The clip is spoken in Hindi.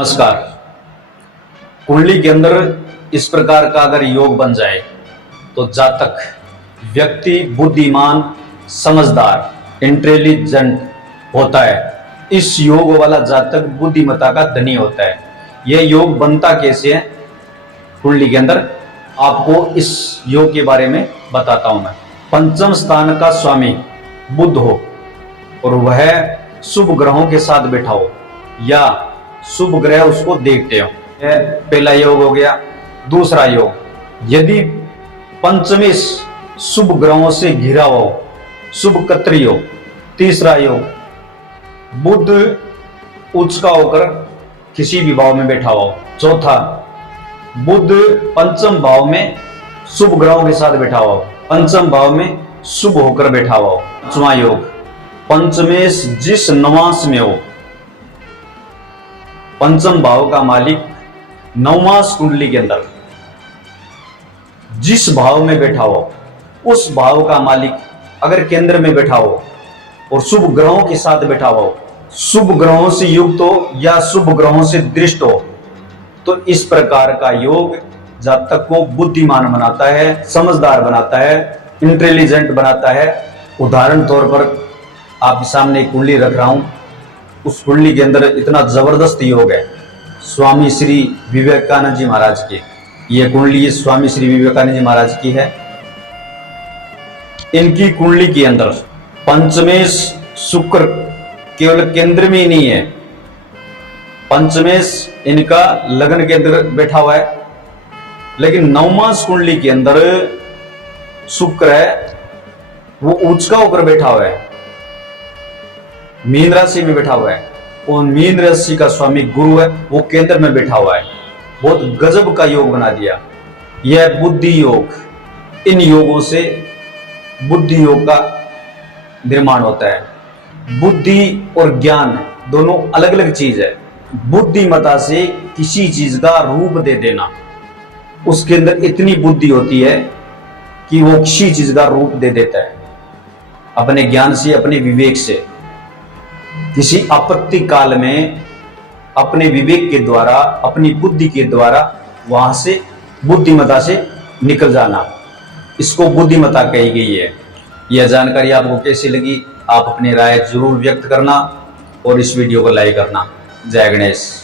नमस्कार। कुंडली के अंदर इस प्रकार का अगर योग बन जाए तो जातक व्यक्ति बुद्धिमान, समझदार, इंटेलिजेंट होता है। इस योग वाला जातक बुद्धिमत्ता का धनी होता है। यह योग बनता कैसे है कुंडली के अंदर, आपको इस योग के बारे में बताता हूं मैं। पंचम स्थान का स्वामी बुध हो और वह शुभ ग्रहों के साथ बैठा हो या शुभ ग्रह उसको देखते हो, यह पहला योग हो गया। दूसरा योग, यदि पंचमी शुभ ग्रहों से घिरा हो, शुभ कत्री हो। तीसरा योग, बुध उच्च का होकर किसी भी भाव में बैठा हो। चौथा, बुध पंचम भाव में शुभ ग्रहों के साथ बैठा हो, पंचम भाव में शुभ होकर बैठा हो। पांचवा योग, पंचमेश जिस नवांश में हो, पंचम भाव का मालिक नवमास कुंडली के अंदर जिस भाव में बैठा हो, उस भाव का मालिक अगर केंद्र में बैठा हो और शुभ ग्रहों के साथ बैठा हो, शुभ ग्रहों से युक्त हो या शुभ ग्रहों से दृष्ट हो, तो इस प्रकार का योग जातक को बुद्धिमान बनाता है, समझदार बनाता है, इंटेलिजेंट बनाता है। उदाहरण तौर पर आपके सामने एक कुंडली रख रहा हूं। उस कुंडली के अंदर इतना जबरदस्त योग है स्वामी श्री विवेकानंद जी महाराज की। यह कुंडली स्वामी श्री विवेकानंद जी महाराज की है। इनकी कुंडली के अंदर पंचमेश शुक्र केवल केंद्र में ही नहीं है, पंचमेश इनका लग्न के अंदर बैठा हुआ है, लेकिन नवमास कुंडली के अंदर शुक्र है वो उच्च का होकर बैठा हुआ है, मीन राशि में बैठा हुआ है। और मीन राशि का स्वामी गुरु है, वो केंद्र में बैठा हुआ है। बहुत गजब का योग बना दिया। यह बुद्धि योग। इन योगों से बुद्धि योग का निर्माण होता है। बुद्धि और ज्ञान दोनों अलग अलग चीज है। बुद्धिमत्ता से किसी चीज का रूप दे देना, उसके अंदर इतनी बुद्धि होती है कि वो किसी चीज का रूप दे देता है अपने ज्ञान से, अपने विवेक से। किसी आपत्ति काल में अपने विवेक के द्वारा, अपनी बुद्धि के द्वारा वहां से बुद्धिमत्ता से निकल जाना, इसको बुद्धिमत्ता कही गई है। यह जानकारी आपको कैसी लगी, आप अपनी राय जरूर व्यक्त करना और इस वीडियो को लाइक करना। जय गणेश।